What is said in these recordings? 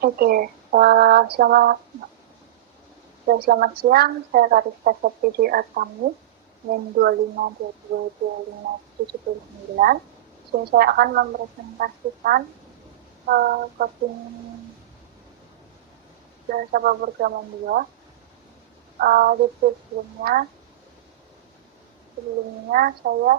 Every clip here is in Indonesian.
Oke, selamat siang. Saya Karista Septidi Atami, NIM 25222579. Sini saya akan mempresentasikan coding bahasa pemrograman 2. Di sebelumnya saya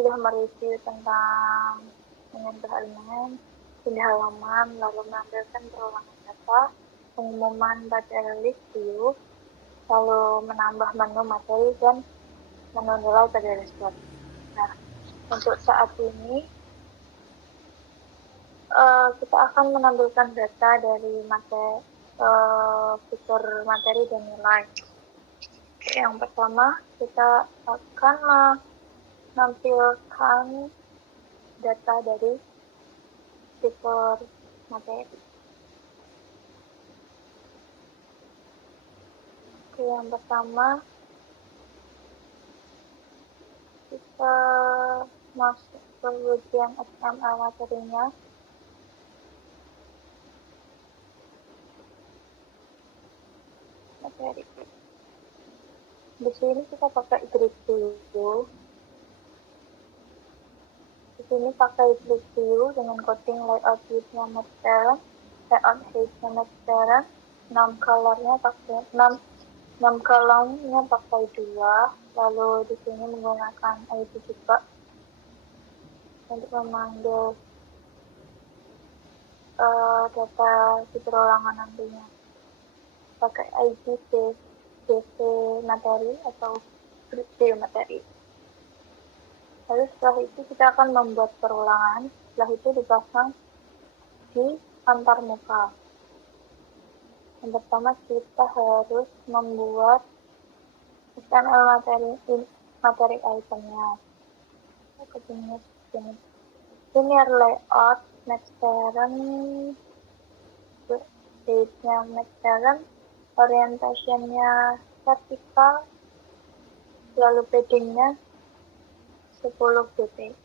sudah mereview tentang menyentuh elemen, pindah halaman, lalu menampilkan perulangan data, pengumuman pada list view, lalu menambah menu materi dan menu nilai pada dashboard. Nah, untuk saat ini kita akan menampilkan data dari fitur materi dan nilai. Yang pertama, kita akan menampilkan data dari fitur materi. Oke, yang pertama kita masuk ke bagian XML materinya. Materi. Di sini kita pakai grid dulu. Di sini pakai grid view dengan coding layout width-nya match parent, layout height-nya match parent, 6 color-nya pakai 6 kolomnya pakai 2, lalu di sini menggunakan ID juga untuk memanggil data fitur ulangan nantinya. Pakai ID DC materi atau grid view materi. Lalu setelah itu kita akan membuat perulangan, setelah itu dipasang di antar muka. Yang pertama kita harus membuat XML materi itemnya. Linear layout, match parent, date-nya match parent, orientationnya vertikal, lalu paddingnya 10 pt.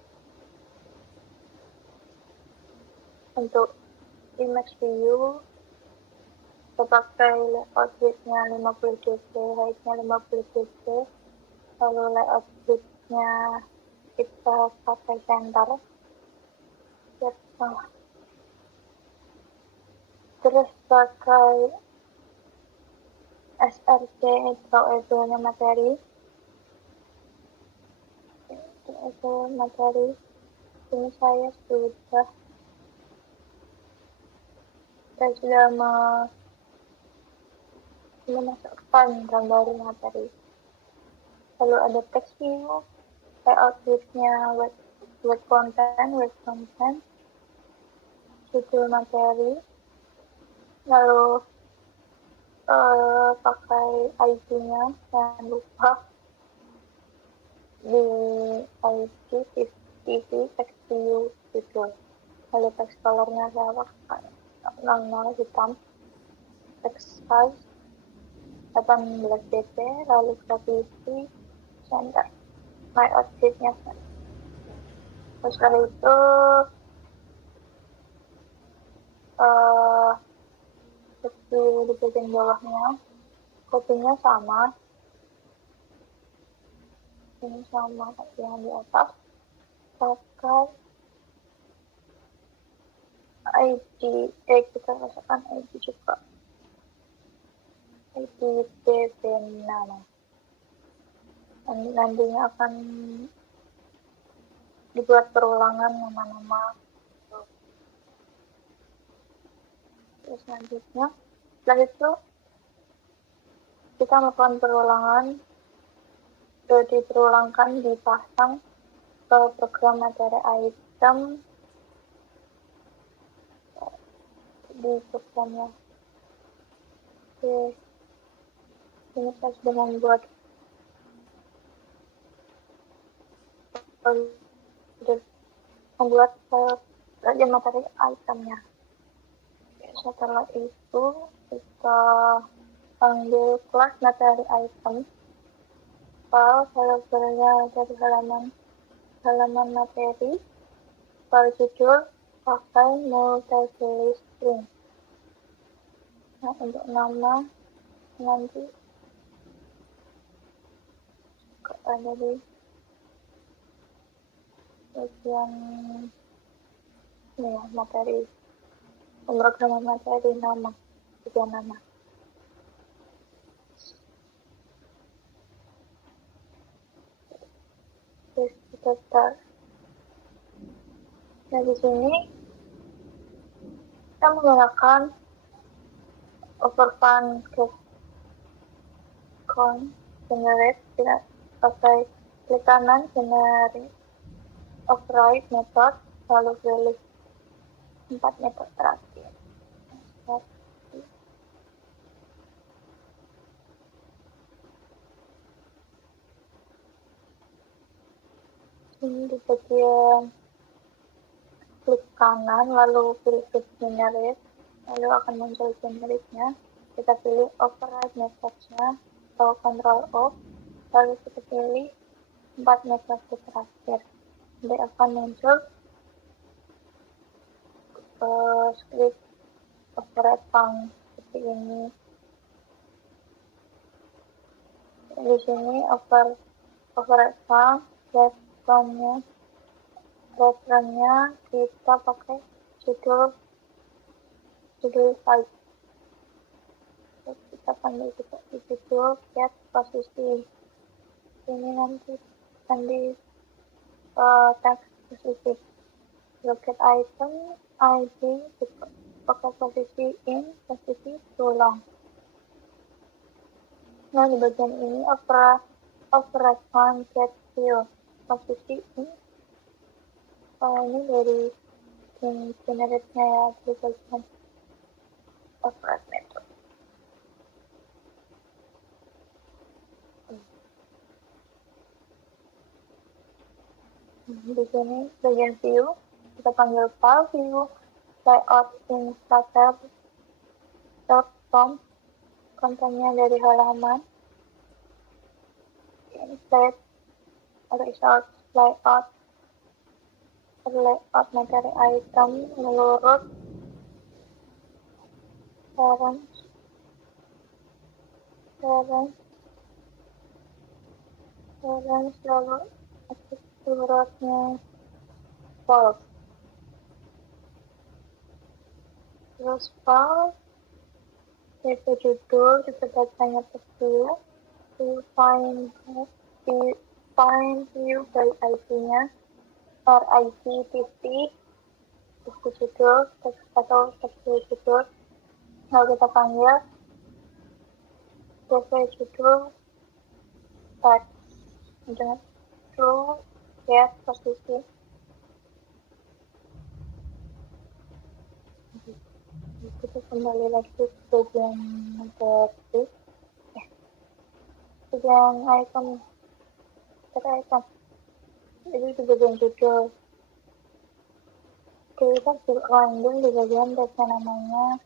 Untuk image view kita pakai layout width-nya 50 dp, height-nya 50 dp, lalu layout width-nya kita pakai center. Terus pakai SRC atau EBO-nya materi. Ini saya sudah memasukkan gambar materi. Lalu ada text view, layout width-nya web content, judul materi, lalu pakai ID-nya, jangan lupa di ID TV text view judul. Lalu text color-nya saya pakai 00 hitam, text size 18 dp, lalu gravity center, layout sheet-nya. Terus setelah itu di bagian bawahnya codingnya sama, ini sama seperti yang di atas, pakai ID, kita masukkan ID juga, ID DB nama. Nantinya akan dibuat perulangan nama-nama. Terus selanjutnya, setelah itu kita melakukan perulangan, diperulangkan, dipasang ke program materi item di programnya. Oke, ini saya sudah membuat file materi itemnya. Setelah itu kita panggil kelas materi item. File-filenya dari halaman materi. File judul pakai multi-string. Nah, untuk nama nanti ada di bagian ini ya, materi pemrograman materi nama, bagian nama. Terus kita start. Nah, di sini kita menggunakan overfund generate, kita pakai klik kanan generate override method, lalu pilih 4 metode terakhir. Ini di bagian klik kanan lalu pilih generate, lalu akan muncul generate-nya. Kita pilih override methodnya atau control O, lalu kita pilih 4 metode terakhir. Nanti akan muncul script override function seperti ini. Di sini override function referennya kita pakai judul file. Kita panggil juga di judul get posisi. Ini nanti teks posisi. Locate item ID pakai posisi in, posisi too long. Nah, di bagian ini override function get view posisi in. Ini dari generate-nya ya, di bagian override method. Di sini bagian view, kita panggil file view layout installer.com, kontennya dari halaman. Insert result layout materi item menurut reference lalu menurutnya false. Terus false, yaitu judul, kita datanya kecil, find view by ID-nya, or ID titik, terus judul, atau tekstur judul, lalu kita panggil judul tag dengan true get posisi. Kita kembali lagi ke bagian materi, bagian item, ini di bagian judul. Kita lanjut di bagian data namanya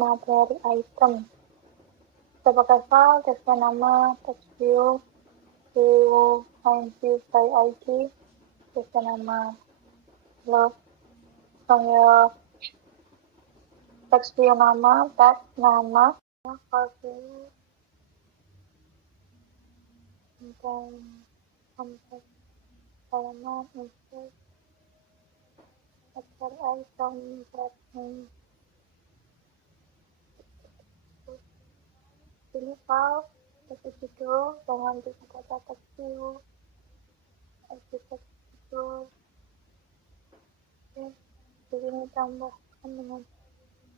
materi item. Kita pakai file, data nama, text view find view by ID, data nama, lalu panggil text view nama, tag nama, file dan sampai halaman untuk materi item ini file text judul dengan data text view text judul. Di sini tambahkan dengan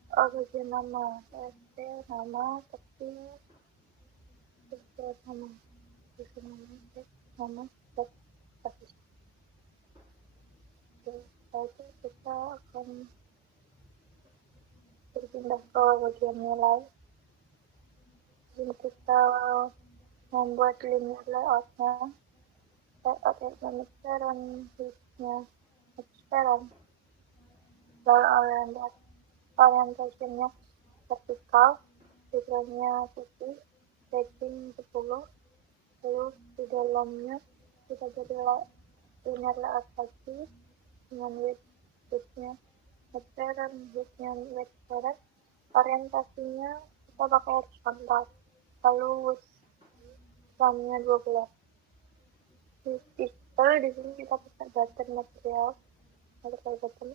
bagian nama TSP, nama, tekstil, nama, nama, tekstil. Setelah itu kita akan berpindah ke bagian nilai. Jadi kita membuat linear layout-nya, layout dan width-nya transparent. Lalu orientasinya vertikal, background-nya putih, shading 10, lalu di dalamnya kita jadi linear layout lagi dengan width-nya veteran, hitnya veteran, orientasinya kita pakai horizontal, lalu wisdomnya 12. Di pistol di sini kita pakai button material button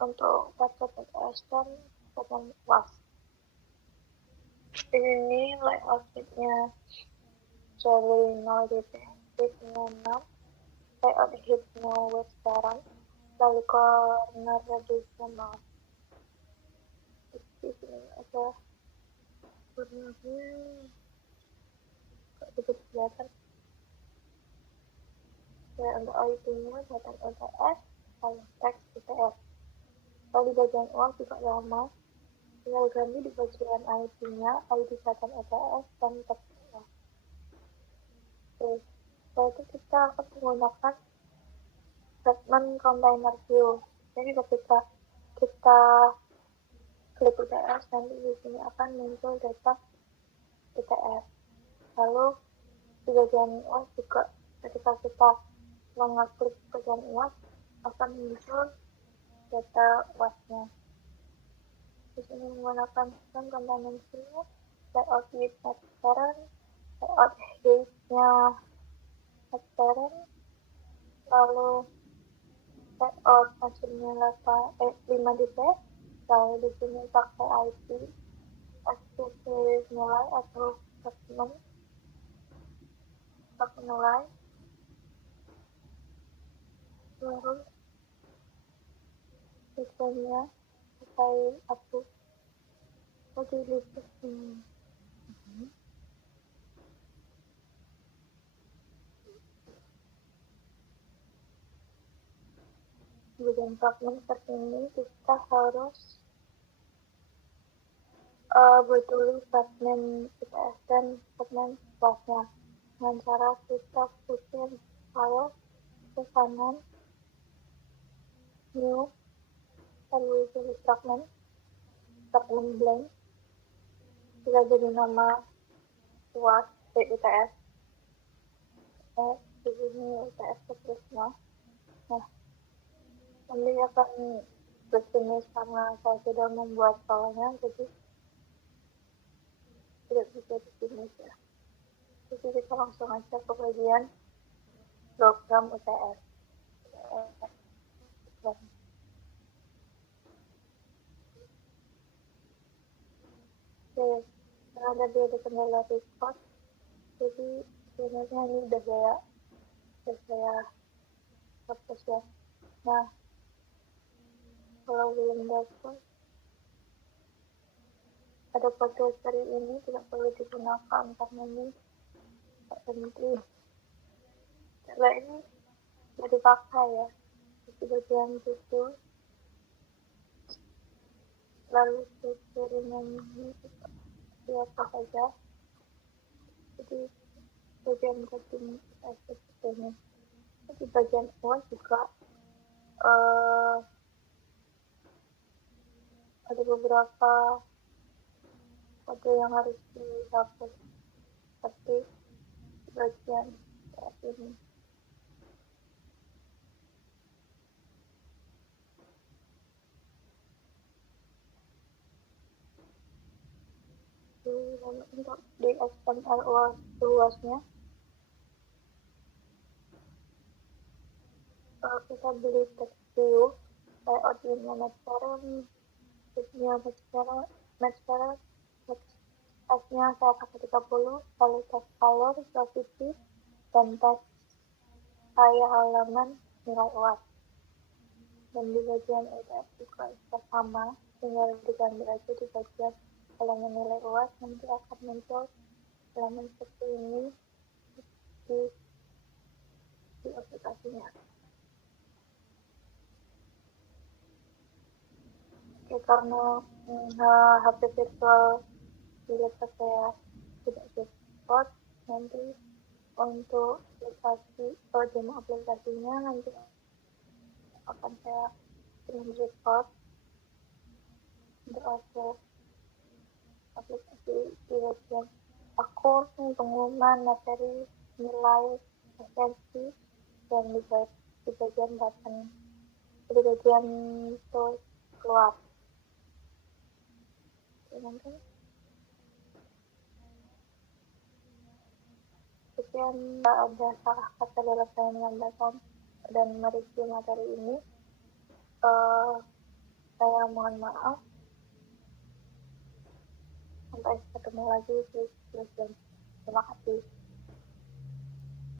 untuk baca PTS dan button was. Di sini layout sheetnya jadi 0 DP, hitnya 6, layout hitnya veteran, lalu corner radiusnya 0. Di sini ada cornernya sedikit kelihatan. Ya, untuk ID-nya button ETS, lalu teks ETS. Lalu di bagian uang juga sama, tinggal ganti di bagian ID-nya, ID button ETS dan teks ETS. Oke, setelah itu kita akan menggunakan segment container view. Jadi ketika kita klik UTS, nanti di sini akan muncul data UTS. Lalu di bagian UAS juga ketika kita mengeklik bagian UAS akan muncul data UAS-nya. Di sini menggunakan sistem container view, layout with parent, layout height-nya parent, lalu layout hasilnya 5 dp, lalu di sini pakai IP, SPC nilai atau segmen, pakai nilai, lalu sistemnya pakai aku di list ini. Bagian fragmen seperti ini kita harus bertulis fragmen IPS dan fragmen kelasnya dengan cara kita putar file ke kanan, new, lalu tulis fragmen blank, kita jadi nama UAS UTS, di sini UTS seterusnya. Nah, nanti akan berjenis karena saya sudah membuat filenya, jadi tidak bisa berjenis ya. Jadi kita langsung aja ke bagian program UTS. Oke, karena tadi ada kendala record, jadi sebenarnya ini udah saya hapus ya. Nah, kalau belum dapat, ada kode seri ini tidak perlu digunakan karena ini tidak penting. Setelah ini tidak dipakai ya. Di bagian itu, lalu strukturnya ini biasa saja. Jadi bagian coding seperti ini. Di bagian bawah juga ada beberapa kode yang harus dihapus seperti bagian ini. Lalu untuk di XML luasnya kita beli text view, layout nya match parent, tipnya match parent, text-nya saya pakai 30, lalu text color, velocity, dan text saya halaman nilai UAS. Dan di bagian EDF juga sama, tinggal diganti aja di bagian halaman nilai UAS, nanti akan muncul halaman seperti ini di aplikasinya. Oke, karena HP virtual di laptop saya tidak support, nanti untuk demo aplikasinya nanti akan saya screen record untuk akses aplikasi di bagian akun, pengumuman, materi, nilai, esensi, dan di bagian button Jadi bagian itu keluar. Sekian, ada salah kata dalam saya menyampaikan dan mereview materi ini. Saya mohon maaf. Sampai ketemu lagi di video selanjutnya. Terima kasih.